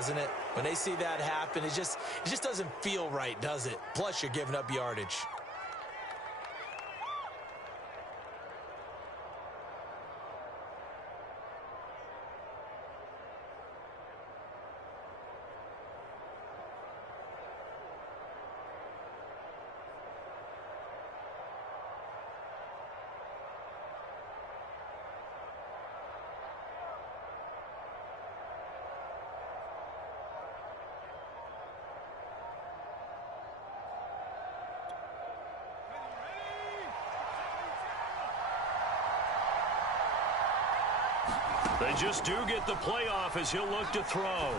doesn't it? When they see that happen, it just doesn't feel right, does it? Plus, you're giving up yardage. They just do get the playoff as he'll look to throw.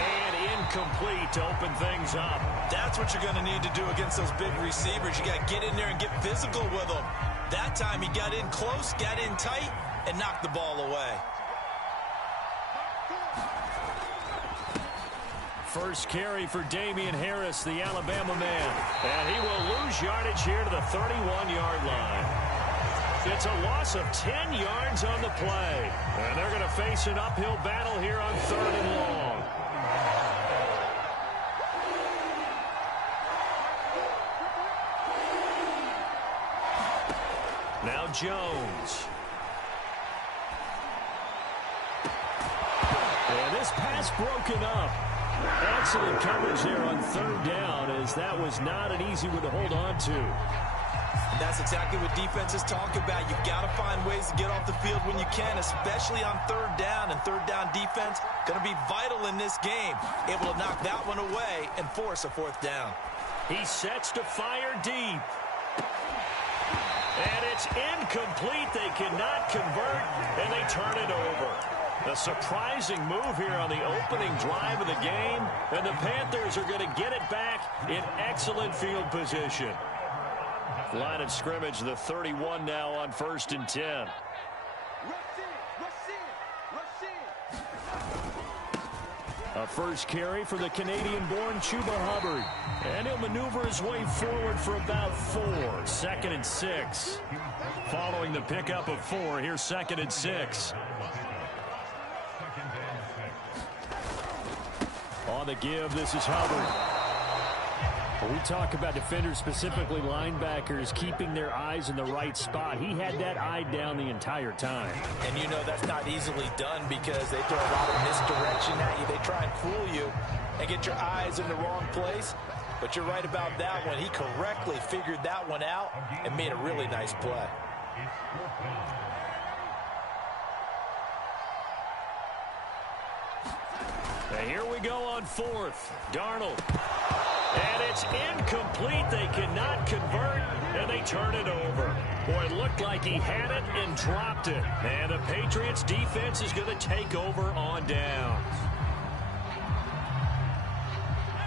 And incomplete to open things up. That's what you're going to need to do against those big receivers. You got to get in there and get physical with them. That time he got in close, got in tight, and knocked the ball away. First carry for Damian Harris, the Alabama man. And he will lose yardage here to the 31-yard line. It's a loss of 10 yards on the play. And they're going to face an uphill battle here on 3rd and long. Now Jones. And this pass broken up. Excellent coverage there on 3rd down, as that was not an easy one to hold on to. That's exactly what defenses talk about. You've got to find ways to get off the field when you can, especially on 3rd down. And 3rd down defense going to be vital in this game. Able to knock that one away and force a 4th down. He sets to fire deep. And it's incomplete. They cannot convert, and they turn it over. A surprising move here on the opening drive of the game. And the Panthers are going to get it back in excellent field position. Line of scrimmage, the 31 now on 1st and 10. A first carry for the Canadian-born Chuba Hubbard. And he'll maneuver his way forward for about 4. 2nd and 6. Following the pickup of 4, here's 2nd and 6. On the give, this is Hubbard. We talk about defenders, specifically linebackers, keeping their eyes in the right spot. He had that eye down the entire time. And you know that's not easily done because they throw a lot of misdirection at you. They try and fool you and get your eyes in the wrong place. But you're right about that one. He correctly figured that one out and made a really nice play. And here we go on 4th. Darnold. And it's incomplete. They cannot convert, and they turn it over. Boy, it looked like he had it and dropped it. And the Patriots defense is going to take over on downs.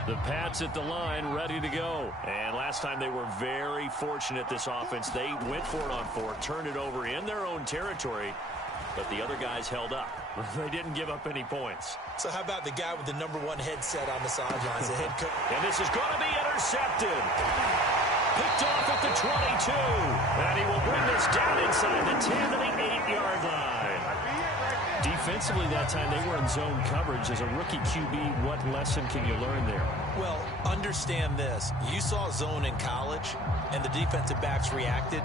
The Pats at the line, ready to go. And last time they were very fortunate, this offense. They went for it on 4, turned it over in their own territory, but the other guys held up. They didn't give up any points. So how about the guy with the #1 headset on the sidelines, the head coach? And this is going to be intercepted. Picked off at the 22. And he will bring this down inside the 10 to the 8-yard line. Defensively that time, they were in zone coverage. As a rookie QB, what lesson can you learn there? Well, understand this. You saw zone in college, and the defensive backs reacted,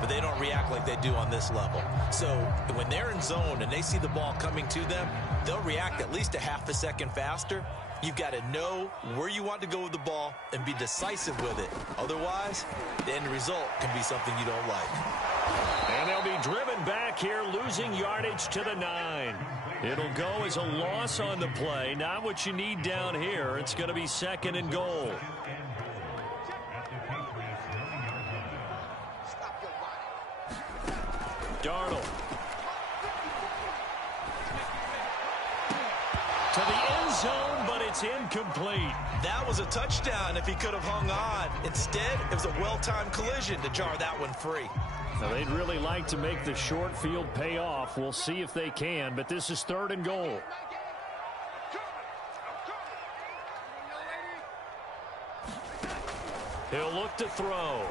but they don't react like they do on this level. So when they're in zone and they see the ball coming to them, they'll react at least a half a second faster. You've got to know where you want to go with the ball and be decisive with it. Otherwise, the end result can be something you don't like. And they'll be driven back here, losing yardage to the 9. It'll go as a loss on the play. Not what you need down here. It's going to be 2nd and goal. Darnold. To the end zone, but it's incomplete. That was a touchdown if he could have hung on. Instead, it was a well-timed collision to jar that one free. Now, they'd really like to make the short field pay off. We'll see if they can, but this is 3rd and goal. He'll look to throw.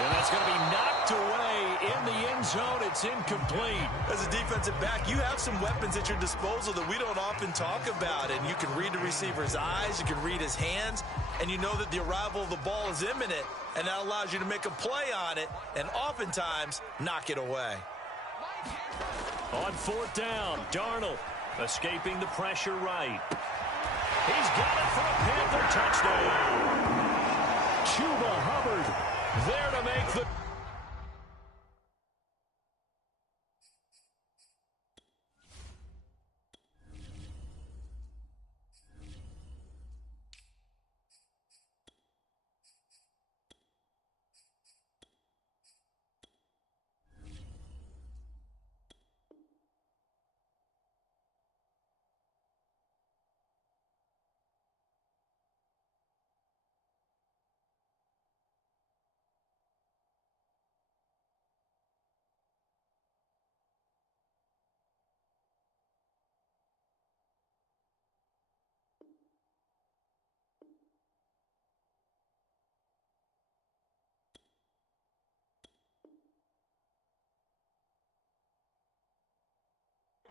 And that's going to be knocked away in the end zone. It's incomplete. As a defensive back, you have some weapons at your disposal that we don't often talk about. And you can read the receiver's eyes, you can read his hands, and you know that the arrival of the ball is imminent, and that allows you to make a play on it and oftentimes knock it away. On fourth down, Darnold escaping the pressure right. He's got it for a Panther touchdown. Chuba Hubbard there to make the...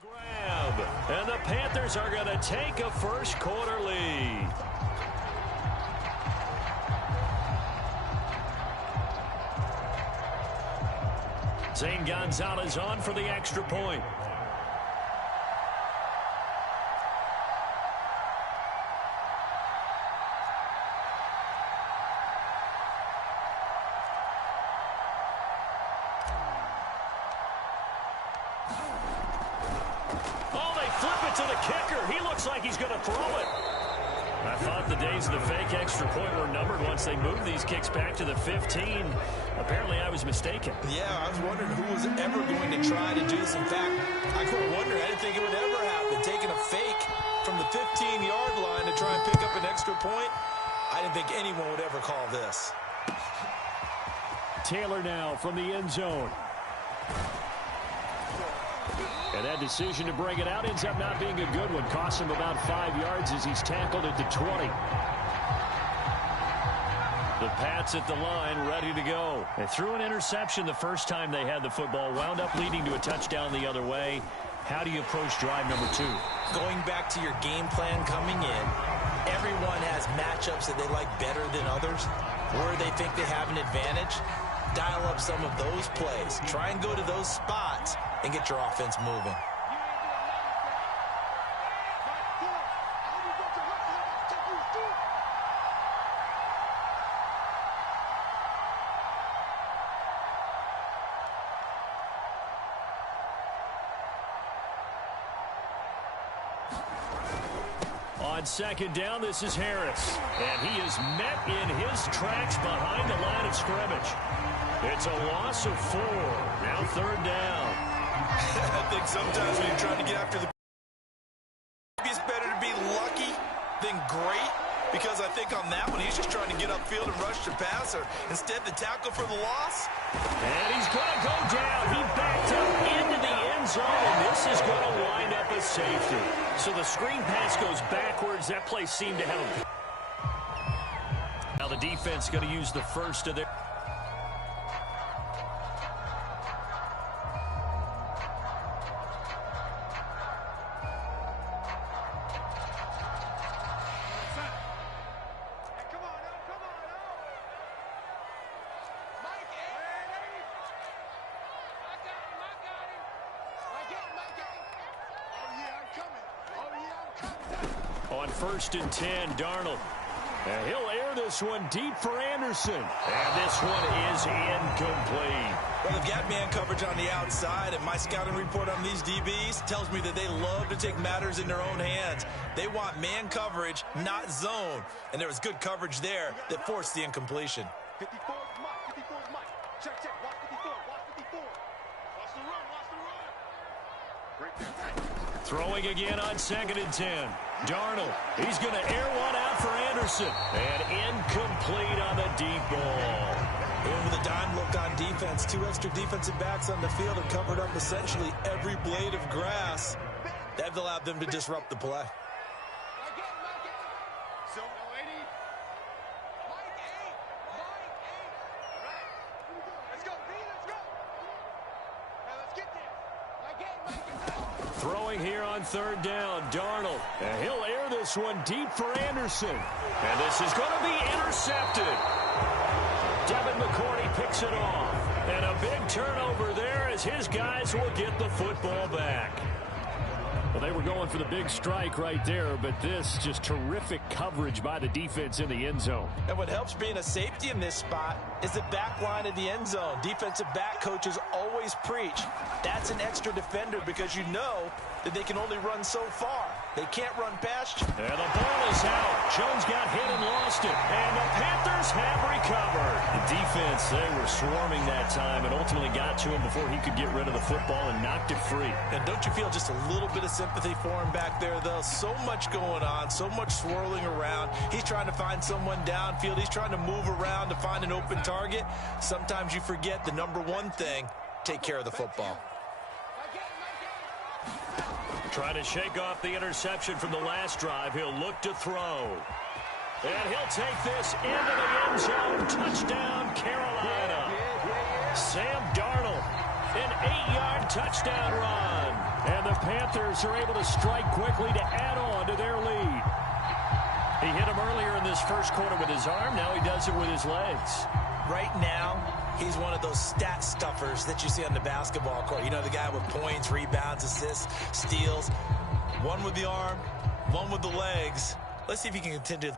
grab. And the Panthers are going to take a first quarter lead. Zane Gonzalez on for the extra point. To the kicker. He looks like he's going to throw it. I thought the days of the fake extra point were numbered once they moved these kicks back to the 15. Apparently, I was mistaken. Yeah, I was wondering who was ever going to try to do this. In fact, I couldn't wonder. I didn't think it would ever happen. Taking a fake from the 15-yard line to try and pick up an extra point. I didn't think anyone would ever call this. Taylor now from the end zone. And that decision to bring it out ends up not being a good one. Costs him about 5 yards as he's tackled at the 20. The Pats at the line, ready to go. They threw an interception the first time they had the football, wound up leading to a touchdown the other way. How do you approach drive number 2? Going back to your game plan coming in, everyone has matchups that they like better than others, where they think they have an advantage. Dial up some of those plays. Try and go to those spots and get your offense moving. On second down, this is Harris. And he is met in his tracks behind the line of scrimmage. It's a loss of 4. Now third down. I think sometimes when you're trying to get after the... Maybe it's better to be lucky than great, because I think on that one, he's just trying to get upfield and rush the passer. Instead, the tackle for the loss. And he's going to go down. He backed up into the end zone, and this is going to wind up a safety. So the screen pass goes backwards. That play seemed to have him. Now the defense going to use the first of their... On 1st and 10, Darnold. And he'll air this one deep for Anderson. And this one is incomplete. Well, they've got man coverage on the outside, and my scouting report on these DBs tells me that they love to take matters in their own hands. They want man coverage, not zone. And there was good coverage there that forced the incompletion. 54 is Mike. 54 is Mike. Check. Watch 54. Watch 54. Watch the run. Watch the run. Break that. Throwing again on 2nd and 10. Darnold, he's going to air one out for Anderson. And incomplete on the deep ball. And with a dime look on defense, 2 extra defensive backs on the field have covered up essentially every blade of grass. That allowed them to disrupt the play. on third down. Darnold. And he'll air this one deep for Anderson. And this is going to be intercepted. Devin McCourty picks it off. And a big turnover there as his guys will get the football back. Well, they were going for the big strike right there, but this just terrific coverage by the defense in the end zone. And what helps being a safety in this spot is the back line of the end zone. Defensive back coaches always preach. That's an extra defender because you know that they can only run so far. They can't run past you. And the ball is out. Jones got hit and lost it. And the Panthers have recovered. The defense, they were swarming that time and ultimately got to him before he could get rid of the football and knocked it free. And don't you feel just a little bit of sympathy for him back there, though? So much going on, so much swirling around. He's trying to find someone downfield. He's trying to move around to find an open target. Sometimes you forget the number one thing, take care of the football. Trying to shake off the interception from the last drive. He'll look to throw. And he'll take this into the end zone. Touchdown, Carolina. Sam Darnold, an 8-yard touchdown run. And the Panthers are able to strike quickly to add on to their lead. He hit him earlier in this first quarter with his arm. Now he does it with his legs. Right now, he's one of those stat stuffers that you see on the basketball court. You know, the guy with points, rebounds, assists, steals. One with the arm, one with the legs. Let's see if he can continue.